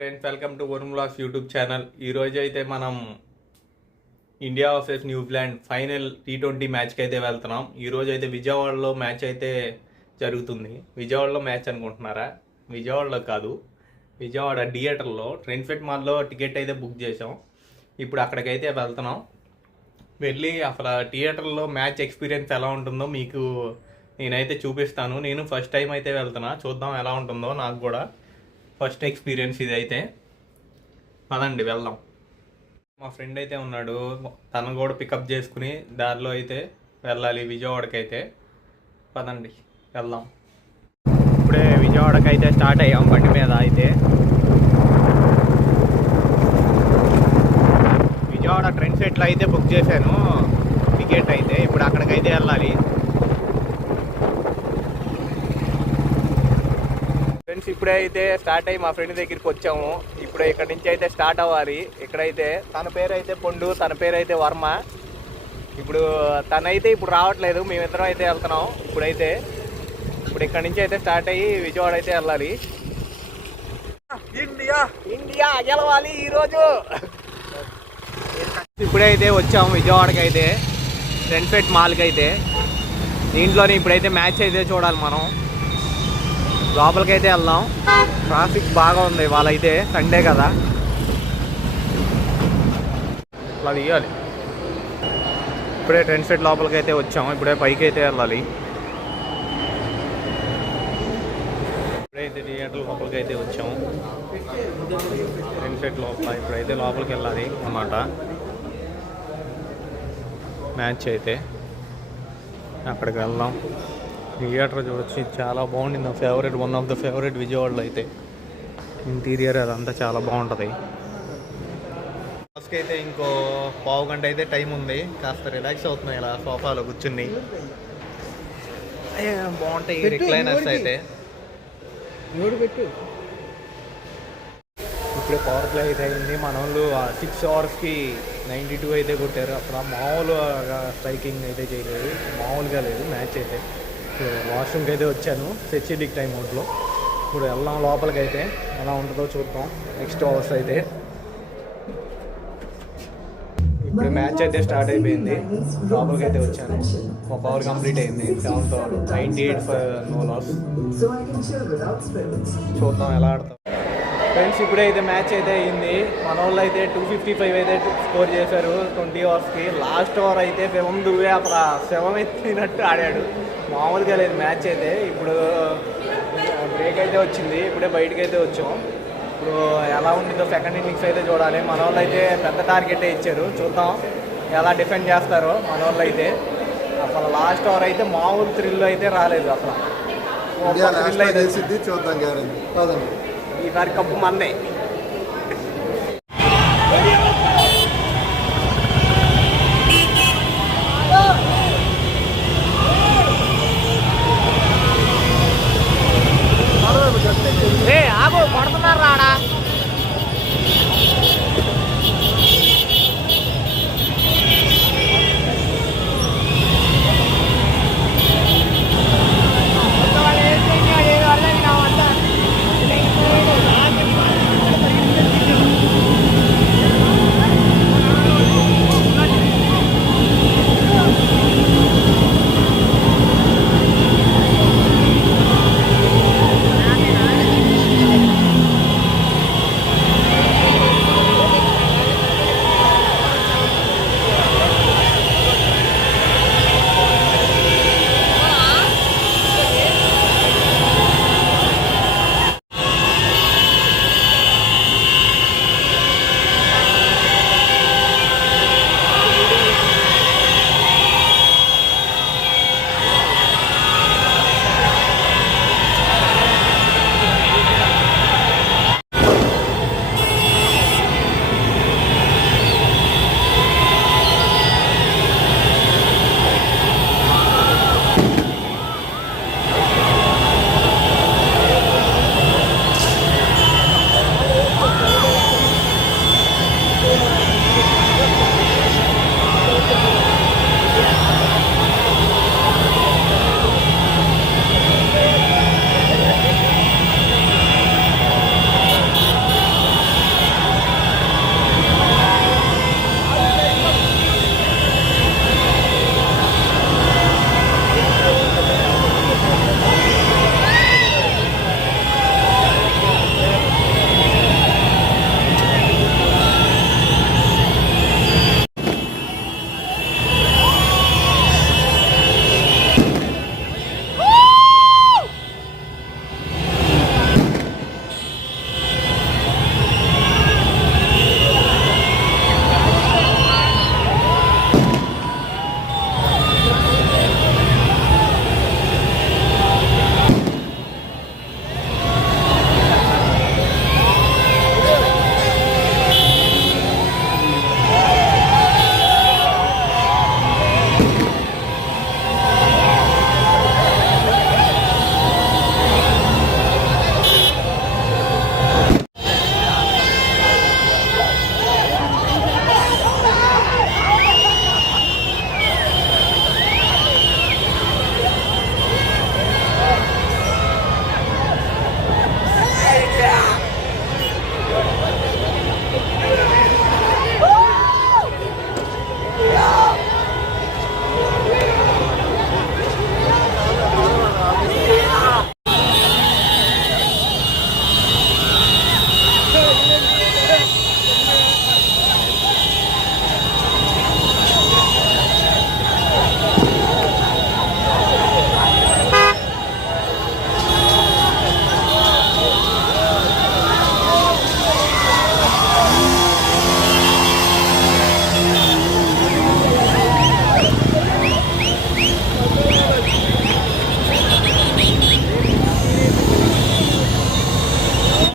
Friends, welcome to Varun vlogs YouTube channel. ఈరోజు అయితే మనం India versus New Zealand final T20 మ్యాచ్కి అయితే వెళ్తున్నాం. ఈరోజు అయితే విజయవాడలో మ్యాచ్ అయితే జరుగుతుంది. విజయవాడలో మ్యాచ్ అనుకుంటున్నారా? విజయవాడలో కాదు, విజయవాడ థియేటర్లో ట్రెండ్ఫెట్ మాల్లో టికెట్ అయితే బుక్ చేసాం. ఇప్పుడు అక్కడికైతే వెళ్తున్నాం. వెళ్ళి అసలు థియేటర్లో మ్యాచ్ ఎక్స్పీరియన్స్ ఎలా ఉంటుందో మీకు నేనైతే చూపిస్తాను. నేను ఫస్ట్ టైం అయితే వెళ్తున్నా, చూద్దాం ఎలా ఉంటుందో. నాకు కూడా ఫస్ట్ ఎక్స్పీరియన్స్ ఇది అయితే. పదండి వెళ్దాం. మా ఫ్రెండ్ అయితే ఉన్నాడు, తను కూడా పికప్ చేసుకుని దారిలో అయితే వెళ్ళాలి విజయవాడకి అయితే. పదండి వెళ్దాం. ఇప్పుడే విజయవాడకి అయితే స్టార్ట్ అయ్యాం బండి మీద అయితే. విజయవాడ ట్రెండ్ఫెట్లో అయితే బుక్ చేశాను టికెట్ అయితే. ఇప్పుడు అక్కడికైతే వెళ్ళాలి. ఫ్రెండ్స్, ఇప్పుడే అయితే స్టార్ట్ అయ్యి మా ఫ్రెండ్ దగ్గరికి వచ్చాము. ఇప్పుడు ఇక్కడ నుంచి అయితే స్టార్ట్ అవ్వాలి. ఇక్కడైతే తన పేరు అయితే పొండు, తన పేరు అయితే వర్మ. ఇప్పుడు తనైతే ఇప్పుడు రావట్లేదు, మేమిద్దరం అయితే వెళ్తున్నాం. ఇప్పుడు ఇక్కడ నుంచి అయితే స్టార్ట్ అయ్యి విజయవాడ అయితే వెళ్ళాలి. ఇండియా గెలవాలి ఈరోజు. ఇప్పుడైతే వచ్చాము విజయవాడకి అయితే, ట్రెండ్ఫెట్ మాల్కి అయితే. దీంట్లోనే ఇప్పుడైతే మ్యాచ్ అయితే చూడాలి మనం. లోపలికి అయితే వెళ్దాం. ట్రాఫిక్ బాగా ఉంది వాళ్ళైతే, సండే కదా, అట్లా తీయాలి. ఇప్పుడే ట్రెండ్ఫెట్ లోపలికి అయితే వచ్చాము. ఇప్పుడే పైకి అయితే వెళ్ళాలి. ఇప్పుడైతే థియేటర్ లోపలికి అయితే వచ్చాము. ట్రెండ్ఫెట్ లోపల ఇప్పుడైతే లోపలికి వెళ్ళాలి అన్నమాట. మ్యాచ్ అయితే అక్కడికి వెళ్దాం. థియేటర్ చూడొచ్చు, చాలా బాగుంది. నా favourite, one of the favourite విజయవాడలో అయితే. ఇంటీరియర్ అదంతా చాలా బాగుంటుంది. ఫస్ట్కి అయితే ఇంకో పావు గంట అయితే టైం ఉంది. కాస్త రిలాక్స్ అవుతున్నాయి ఇలా సోఫాలో కూర్చుని. బాగుంటాయి రిక్లైనర్స్ అయితే. ఇప్పుడే పవర్ ప్లే అయితే అయింది. మన వాళ్ళు 6 అవర్స్కి 92 అయితే కొట్టారు. అసలు మామూలు స్ట్రైకింగ్ అయితే చేయలేదు, మామూలుగా లేదు మ్యాచ్ అయితే. వాష్రూమ్కి అయితే వచ్చాను సెచ్చిడిక్ టైం అవుట్లో. ఇప్పుడు వెళ్దాం లోపలికి అయితే, ఎలా ఉంటుందో చూద్దాం నెక్స్ట్ అవర్స్ అయితే. ఇప్పుడు మ్యాచ్ అయితే స్టార్ట్ అయిపోయింది. లోపలికి అయితే వచ్చాను. ఒక ఓవర్ కంప్లీట్ అయింది. 7th over, 98 for no loss. చూద్దాం ఎలా ఆడతాం. ఫ్రెండ్స్, ఇప్పుడే అయితే మ్యాచ్ అయితే అయింది. మన వాళ్ళు అయితే 255 అయితే స్కోర్ చేశారు 20 ఓవర్స్కి. లాస్ట్ ఓవర్ అయితే శవం దువ్వే అసలు శవం ఎత్తినట్టు ఆడాడు, మామూలుగా లేదు మ్యాచ్ అయితే. ఇప్పుడు బ్రేక్ అయితే వచ్చింది, ఇప్పుడే బయటకు అయితే వచ్చాం. ఇప్పుడు ఎలా ఉంటుందో సెకండ్ ఇన్నింగ్స్ అయితే చూడాలి. మన వాళ్ళు అయితే పెద్ద టార్గెట్ ఇచ్చారు, చూద్దాం ఎలా డిఫెండ్ చేస్తారో మన వాళ్ళు అయితే. అసలు లాస్ట్ ఓవర్ అయితే మామూలు థ్రిల్ అయితే రాలేదు అసలు. చూద్దాం. ఈసారి కప్పు మందే.